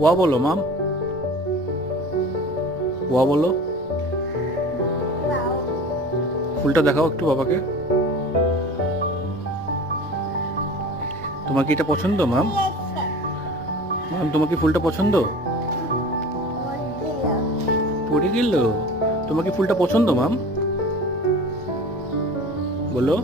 ওয়া বলো মাম, ওয়া বলো। ফুলটা দেখাও একটু বাবাকে। তোমার কি এটা পছন্দ মাম? মাম তোমার কি ফুলটা পছন্দ? পড়ে গেল। তোমার কি ফুলটা পছন্দ মাম? বলো।